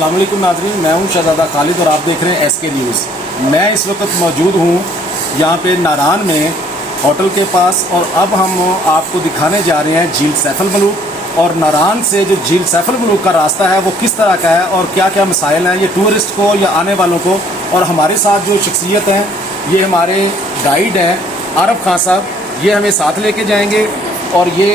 अस्सलाम वालेकुम नाज़रीन, मैं हूं शहजादा खालिद और आप देख रहे हैं एसके न्यूज़। मैं इस वक्त मौजूद हूं यहां पे नारान में होटल के पास और अब हम आपको दिखाने जा रहे हैं झील सैफुल मलूक और नारान से जो झील सैफुल मलूक का रास्ता है वो किस तरह का है और क्या क्या मसाइल हैं ये टूरिस्ट को या आने वालों को। और हमारे साथ जो शख्सियत हैं ये हमारे गाइड हैं आरफ खान साहब, ये हमें साथ लेके जाएंगे और ये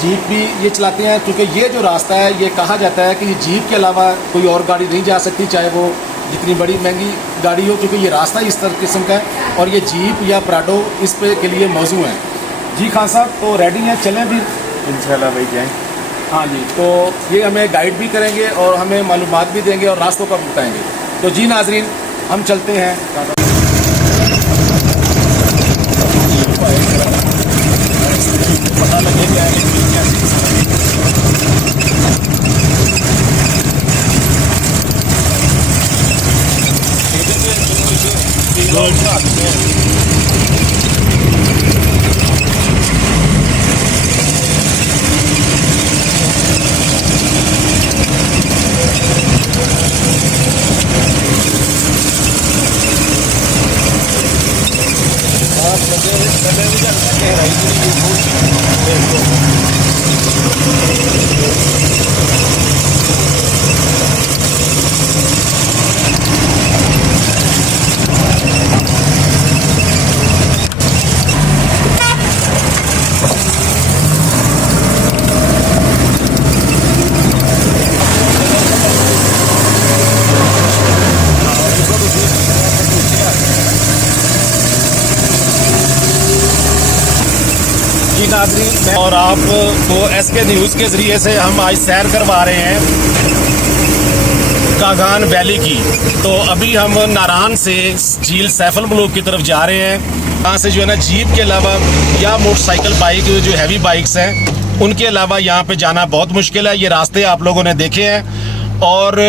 जीप भी ये चलाते हैं क्योंकि ये जो रास्ता है ये कहा जाता है कि ये जीप के अलावा कोई और गाड़ी नहीं जा सकती, चाहे वो जितनी बड़ी महंगी गाड़ी हो, क्योंकि ये रास्ता इस तरह किस्म का है और ये जीप या प्राडो इस पे के लिए मौजू है। जी खान साहब तो रेडी हैं, चलें भी इंशाल्लाह भाई जाएँ। हाँ जी, तो ये हमें गाइड भी करेंगे और हमें मालूमात भी देंगे और रास्तों का बताएंगे। तो जी नाजरीन हम चलते हैं। पता लगे क्या है नाज़रीन और आपको एसके न्यूज़ के ज़रिए से हम आज सैर करवा रहे हैं कागान वैली की। तो अभी हम नारान से झील सैफुल मलूक की तरफ जा रहे हैं। यहाँ से जो है ना जीप के अलावा या मोटरसाइकिल बाइक जो हैवी बाइक्स हैं उनके अलावा यहाँ पे जाना बहुत मुश्किल है। ये रास्ते आप लोगों ने देखे हैं और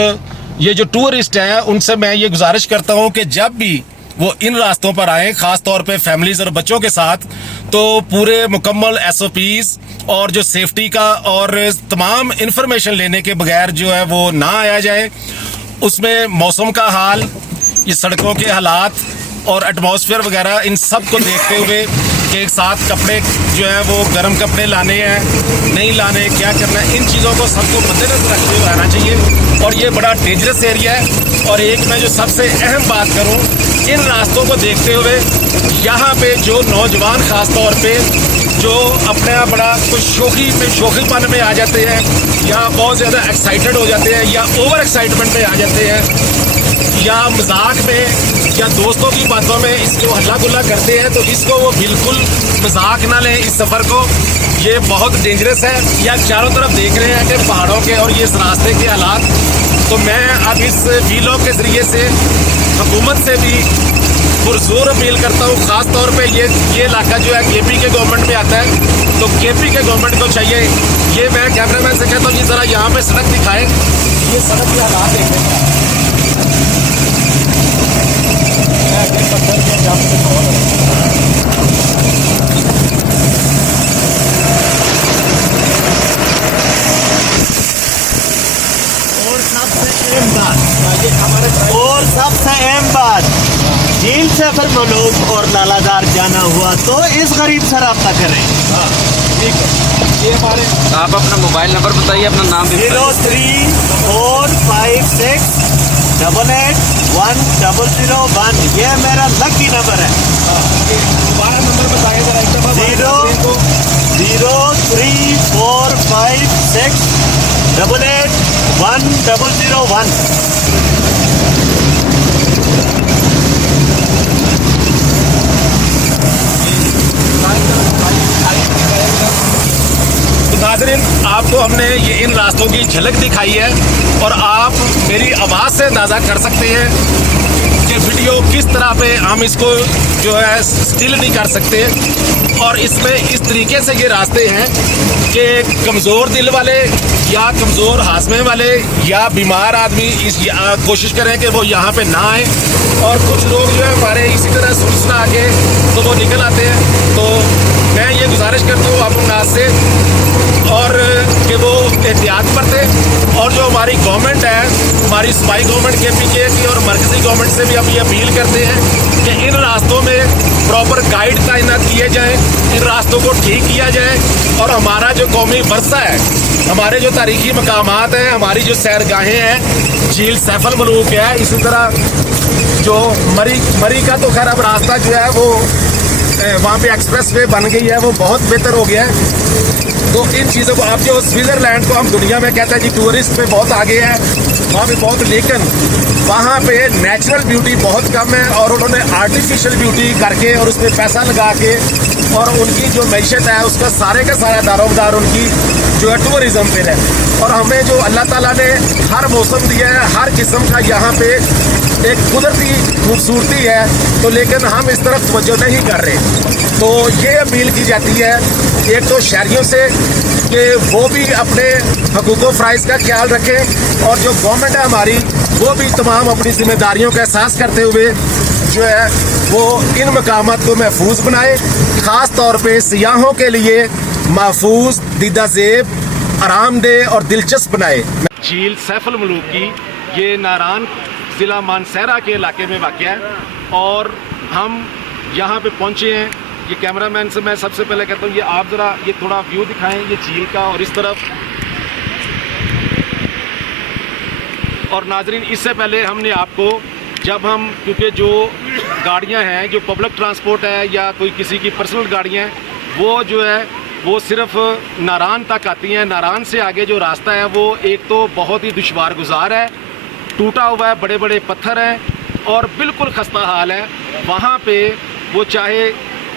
ये जो टूरिस्ट हैं उनसे मैं ये गुजारिश करता हूँ कि जब भी वो इन रास्तों पर आए, खास तौर पे फैमिलीज और बच्चों के साथ, तो पूरे मुकम्मल एसओपीज और जो सेफ्टी का और तमाम इंफॉर्मेशन लेने के बगैर जो है वो ना आया जाए। उसमें मौसम का हाल, ये सड़कों के हालात और एटमॉस्फेयर वगैरह इन सब को देखते हुए कि एक साथ कपड़े जो है वो गर्म कपड़े लाने हैं नहीं लाने, क्या करना है, इन चीज़ों को सबको मद्देनजर रखते हुए आना चाहिए। और ये बड़ा डेंजरस एरिया है। और एक मैं जो सबसे अहम बात करूं, इन रास्तों को देखते हुए यहाँ पे जो नौजवान ख़ास तौर पे जो अपने बड़ा कुछ शौकीपन में आ जाते हैं या बहुत ज़्यादा एक्साइटेड हो जाते हैं या ओवर एक्साइटमेंट में आ जाते हैं या मजाक में या दोस्तों की बातों में इसको हल्ला गुल्ला करते हैं, तो इसको वो बिल्कुल मजाक ना लें इस सफ़र को। ये बहुत डेंजरस है। या चारों तरफ देख रहे हैं कि पहाड़ों के और ये इस रास्ते के हालात। तो मैं अब इस वीलॉग के ज़रिए से हुकूमत से भी पुरजोर अपील करता हूँ। ख़ास तौर पे ये इलाका जो है केपी के गवर्नमेंट में आता है, तो केपी के गवर्नमेंट को चाहिए, ये मैं कैमरामैन से कहता हूँ ये ज़रा यहाँ पे सड़क दिखाएं, ये सड़क के हालात देखें। पत्थर के जाम से और सबसे अहम बात झील सैफुल मलूक और लालादार जाना हुआ तो इस गरीब से रब्ता करें। ठीक है, ये हमारे आप अपना मोबाइल नंबर बताइए, अपना नाम भी 0345688001। ये मेरा लकी नंबर है। दोबारा नंबर बताइए जरा एक दफ़ा। 0345688001। नाज़रीन आपको हमने ये इन रास्तों की झलक दिखाई है और आप मेरी आवाज़ से अंदाज़ा कर सकते हैं कि वीडियो किस तरह पे हम इसको जो है स्टिल नहीं कर सकते। और इसमें इस तरीके से ये रास्ते हैं कि कमज़ोर दिल वाले या कमज़ोर हाजमे वाले या बीमार आदमी कोशिश करें कि वो यहाँ पे ना आए। और कुछ लोग जो है हमारे इसी तरह सुलझना आके तो वो निकल आते हैं। तो मैं ये गुजारिश करता हूँ आप नाज से और कि वो एहतियात बरतें। और जो हमारी गवर्नमेंट है, हमारी सूबाई गवर्नमेंट KPK की और मरकजी गवर्नमेंट से भी हम ये अपील करते हैं कि इन रास्तों में प्रॉपर गाइड तैनात किए जाएँ, इन रास्तों को ठीक किया जाए। और हमारा जो कौमी वर्सा है, हमारे जो तारीखी मकामात हैं, हमारी जो सैरगाहें हैं, झील सैफल मलूक है, इसी तरह जो मरी का तो खैर अब रास्ता जो है वो वहाँ पे एक्सप्रेस वे बन गई है, वो बहुत बेहतर हो गया है। तो इन चीज़ों को, आप जो स्विट्ज़रलैंड को हम दुनिया में कहते हैं जी टूरिस्ट पे बहुत आगे है, वहाँ पे बहुत, लेकिन वहाँ पे नेचुरल ब्यूटी बहुत कम है और उन्होंने आर्टिफिशियल ब्यूटी करके और उसमें पैसा लगा के और उनकी जो मैशत है उसका सारे का सारा दारोमदार उनकी जो है टूरिज़्म पे है। और हमें जो अल्लाह ताला ने हर मौसम दिया है, हर किस्म का यहाँ पे एक कुदरती खूबसूरती है, तो लेकिन हम इस तरफ तवज्जो नहीं कर रहे। तो ये अपील की जाती है एक तो शहरियों से कि वो भी अपने हकूक़ फ़राइज़ का ख्याल रखें और जो गवर्नमेंट है हमारी वो भी तमाम अपनी जिम्मेदारियों का एहसास करते हुए जो है वो इन मकामात को महफूज बनाए, ख़ास तौर पे सियाहों के लिए महफूज, दीदाज़ेब, आरामदेह और दिलचस्प बनाए। झील सैफल मलूक की ये नारान ज़िला मानसहरा के इलाके में वाक़ है और हम यहाँ पे पहुँचे हैं। ये कैमरामैन से मैं सबसे पहले कहता हूँ, ये आप ज़रा ये थोड़ा व्यू दिखाएं ये झील का और इस तरफ। और नाजरीन, इससे पहले हमने आपको, जब हम, क्योंकि जो गाड़ियाँ हैं, जो पब्लिक ट्रांसपोर्ट है या कोई किसी की पर्सनल गाड़ियाँ हैं, वो जो है वो सिर्फ नारान तक आती हैं। नारान से आगे जो रास्ता है वो एक तो बहुत ही दुश्वार गुजार है, टूटा हुआ है, बड़े बड़े पत्थर हैं और बिल्कुल खस्ता हाल है। वहाँ पे वो चाहे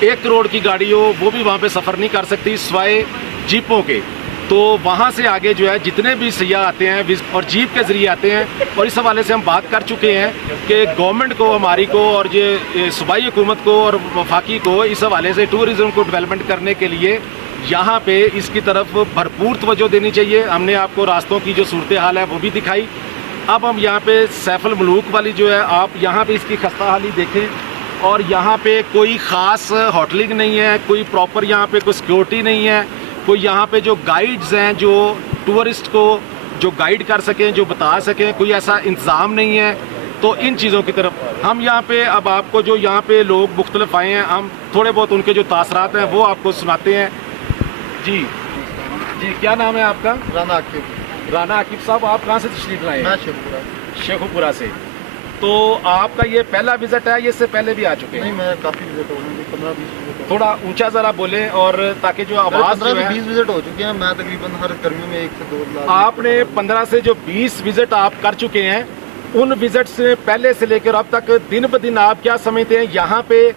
1 करोड़ की गाड़ी हो वो भी वहाँ पे सफ़र नहीं कर सकती सिवाय जीपों के। तो वहाँ से आगे जो है जितने भी सयाह आते हैं और जीप के ज़रिए आते हैं। और इस हवाले से हम बात कर चुके हैं कि गवर्नमेंट को, हमारी को और ये सूबाई हुकूमत को और वफाकी को इस हवाले से टूरिज़म को डेवलपमेंट करने के लिए यहाँ पे इसकी तरफ भरपूर तवज्जो देनी चाहिए। हमने आपको रास्तों की जो सूरत हाल है वो भी दिखाई। अब हम यहाँ पे सैफल मलूक वाली जो है, आप यहाँ पे इसकी खस्ता हाली देखें। और यहाँ पे कोई ख़ास होटलिंग नहीं है, कोई प्रॉपर यहाँ पे कोई सिक्योरिटी नहीं है, कोई यहाँ पे जो गाइड्स हैं जो टूरिस्ट को जो गाइड कर सकें, जो बता सकें, कोई ऐसा इंतज़ाम नहीं है। तो इन चीज़ों की तरफ हम यहाँ पे, अब आपको जो यहाँ पे लोग मुख्तलिफ आए हैं, हम थोड़े बहुत उनके जो तासरात हैं वो आपको सुनाते हैं। जी जी, क्या नाम है आपका? राना आकिब। राना आकिब साहब, आप कहाँ से तशरीफ लाए हैं? मैं शेखपुरा। शेखुपुरा से। तो आपका ये पहला विजिट है, ये इससे पहले भी आ चुके हैं? नहीं, मैं काफ़ी विजिट हो गए, 15-20 विजिट। थोड़ा ऊंचा ज़रा बोलें और ताकि जो आवाज़ जो है। 15-20 विजिट हो चुके हैं। मैं तकरीबन हर गर्मियों में 1 से 2 लाख। आपने 15 से जो 20 विजिट आप कर चुके हैं, उन विजिट से पहले से लेकर अब तक दिन ब दिन आप क्या समझते हैं, यहाँ पे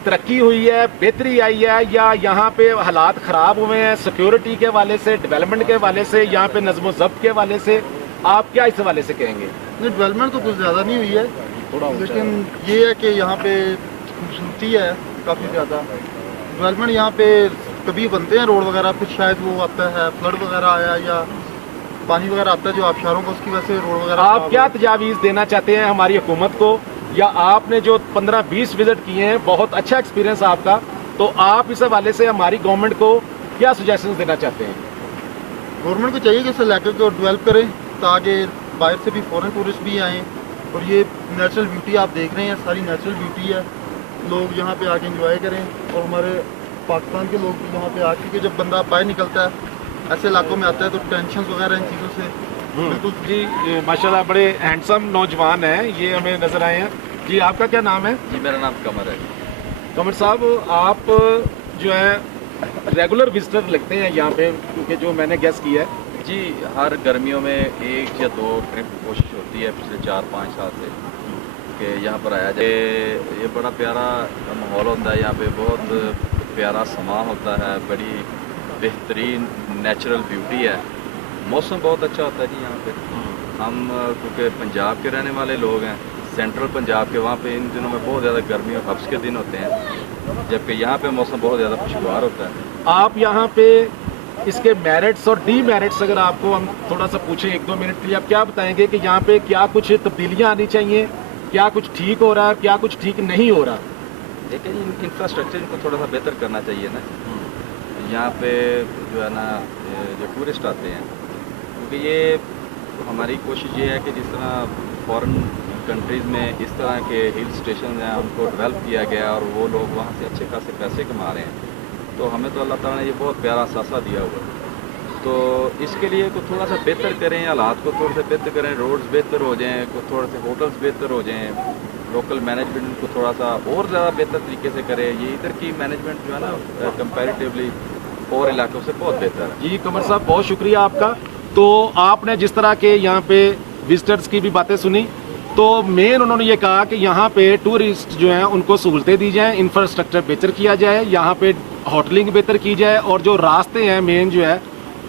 तरक्की हुई है, बेहतरी आई है, या यहाँ पे हालात ख़राब हुए हैं सिक्योरिटी के हवाले से, डेवलपमेंट के हवाले से, यहाँ पे नज़्म ज़ब्त के हवाले से? आप क्या इस हवाले से कहेंगे? नहीं, डेवलपमेंट तो कुछ ज़्यादा नहीं हुई है, थोड़ा, लेकिन ये है कि यहाँ पे खूबसूरती है काफ़ी ज़्यादा। डेवलपमेंट यहाँ पे कभी बनते हैं रोड वगैरह, कुछ शायद वो आता है फ्लड वगैरह आया या पानी वगैरह आता है जो आबशारों को, उसकी वजह से रोड वगैरह। आप क्या तजावीज़ देना चाहते हैं हमारी हुकूमत को, या आपने जो 15-20 विजिट किए हैं, बहुत अच्छा एक्सपीरियंस आपका, तो आप इस हवाले से हमारी गवर्नमेंट को क्या सजेशंस देना चाहते हैं? गवर्नमेंट को चाहिए कि इस इलाके को डेवलप करें ताकि बाहर से भी फॉरेन टूरिस्ट भी आएँ। और ये नेचुरल ब्यूटी आप देख रहे हैं, सारी नेचुरल ब्यूटी है, लोग यहाँ पे आके एंजॉय करें। और हमारे पाकिस्तान के लोग भी यहाँ पे आके, कि जब बंदा बाहर निकलता है ऐसे इलाकों में आता है तो टेंशन वगैरह इन चीज़ों से बिल्कुल। जी माशाल्लाह, बड़े हैंडसम नौजवान हैं, ये हमें नज़र आए हैं। जी, आपका क्या नाम है? जी, मेरा नाम कमर है। कमर साहब, आप जो है रेगुलर विजिटर लगते हैं यहाँ पे, क्योंकि जो मैंने गेस किया है। जी, हर गर्मियों में 1 या 2 ट्रिप कोशिश होती है पिछले 4-5 साल से कि यहाँ पर आया जाए। ये बड़ा प्यारा माहौल होता है यहाँ पे, बहुत प्यारा समा होता है, बड़ी बेहतरीन नेचुरल ब्यूटी है, मौसम बहुत अच्छा होता है जी यहाँ पे। हम क्योंकि पंजाब के रहने वाले लोग हैं, सेंट्रल पंजाब के, वहाँ पे इन दिनों में बहुत ज़्यादा गर्मी और हब्स के दिन होते हैं, जबकि यहाँ पे मौसम बहुत ज़्यादा खुशगवार होता है। आप यहाँ पे इसके मेरिट्स और डीमेरिट्स अगर आपको हम थोड़ा सा पूछें 1-2 मिनट के लिए, आप क्या बताएंगे कि यहाँ पे क्या कुछ तब्दीलियाँ आनी चाहिए, क्या कुछ ठीक हो रहा है, क्या कुछ ठीक नहीं हो रहा? एक है इंफ्रास्ट्रक्चर इनको थोड़ा सा बेहतर करना चाहिए ना। यहाँ पे जो है ना जो टूरिस्ट आते हैं, क्योंकि ये हमारी कोशिश ये है कि जिस तरह फॉरेन कंट्रीज़ में इस तरह के हिल स्टेशन हैं उनको डेवलप किया गया और वो लोग वहाँ से अच्छे खासे पैसे कमा रहे हैं, तो हमें तो अल्लाह ताला ने ये बहुत प्यारा सासा दिया हुआ है। तो इसके लिए को थोड़ा सा बेहतर करें, हालात को थोड़ा सा बेहतर करें, रोड्स बेहतर हो जाएँ, को थोड़े से होटल्स बेहतर हो जाएँ, लोकल मैनेजमेंट को थोड़ा सा और ज़्यादा बेहतर तरीके से करे। ये इधर की मैनेजमेंट जो है ना कंपैरेटिवली और इलाकों से बहुत बेहतर है। जी कमर साहब, बहुत शुक्रिया आपका। तो आपने जिस तरह के यहाँ पे विजिटर्स की भी बातें सुनी, तो मेन उन्होंने ये कहा कि यहाँ पे टूरिस्ट जो हैं उनको सहूलतें दी जाएं, इंफ्रास्ट्रक्चर बेहतर किया जाए, यहाँ पे होटलिंग बेहतर की जाए और जो रास्ते हैं मेन जो है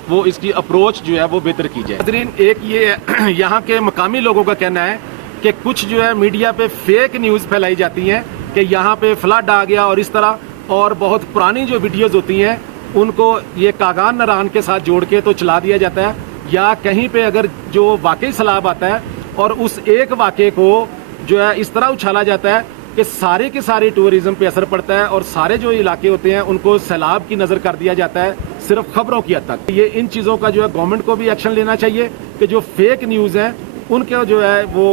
वो इसकी अप्रोच जो है वो बेहतर की जाए। नाज़रीन, एक ये यहाँ के मकामी लोगों का कहना है कि कुछ जो है मीडिया पे फेक न्यूज़ फैलाई जाती हैं कि यहाँ पे फ्लड आ गया और इस तरह, और बहुत पुरानी जो वीडियोज़ होती हैं उनको ये कागान नारान के साथ जोड़ के तो चला दिया जाता है, या कहीं पे अगर जो वाकई सैलाब आता है और उस एक वाक़े को जो है इस तरह उछाला जाता है कि सारे के सारे टूरिज्म पे असर पड़ता है और सारे जो इलाके होते हैं उनको सैलाब की नज़र कर दिया जाता है, सिर्फ खबरों की हद तक। ये इन चीज़ों का जो है गवर्नमेंट को भी एक्शन लेना चाहिए कि जो फेक न्यूज़ हैं उनके जो है वो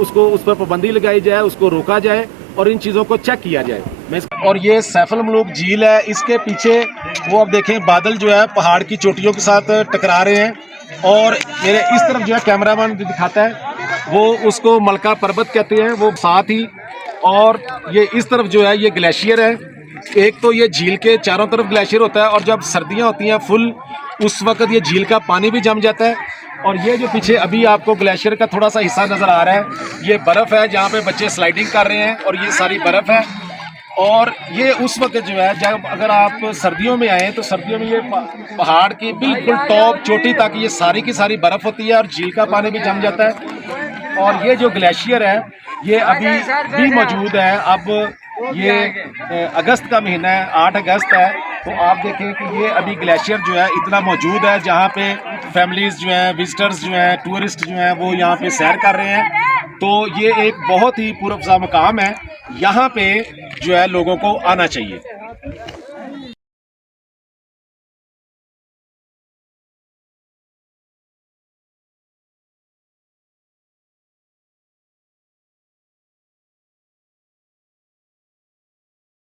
उसको उस पर पाबंदी लगाई जाए, उसको रोका जाए और इन चीज़ों को चेक किया जाए। और ये सैफल मलूक झील है, इसके पीछे वो आप देखें बादल जो है पहाड़ की चोटियों के साथ टकरा रहे हैं, और मेरे इस तरफ जो है कैमरामैन दिखाता है वो उसको मलका पर्वत कहते हैं, वो साथ ही, और ये इस तरफ जो है ये ग्लेशियर है। एक तो ये झील के चारों तरफ ग्लेशियर होता है और जब सर्दियाँ होती हैं फुल, उस वक्त ये झील का पानी भी जम जाता है। और ये जो पीछे अभी आपको ग्लेशियर का थोड़ा सा हिस्सा नज़र आ रहा है, ये बर्फ़ है जहाँ पे बच्चे स्लाइडिंग कर रहे हैं और ये सारी बर्फ़ है। और ये उस वक्त जो है जब अगर आप सर्दियों में आए तो सर्दियों में ये पहाड़ की बिल्कुल टॉप चोटी तक ये सारी की सारी बर्फ़ होती है और झील का पानी भी जम जाता है। और ये जो ग्लेशियर है ये अभी भी मौजूद है। अब ये अगस्त का महीना है, 8 अगस्त है, तो आप देखें कि ये अभी ग्लेशियर जो है इतना मौजूद है जहाँ पे फैमिलीज़ जो हैं, विजिटर्स जो हैं, टूरिस्ट जो हैं वो यहाँ पे सैर कर रहे हैं। तो ये एक बहुत ही पूर्वजा मकाम है, यहाँ पे जो है लोगों को आना चाहिए।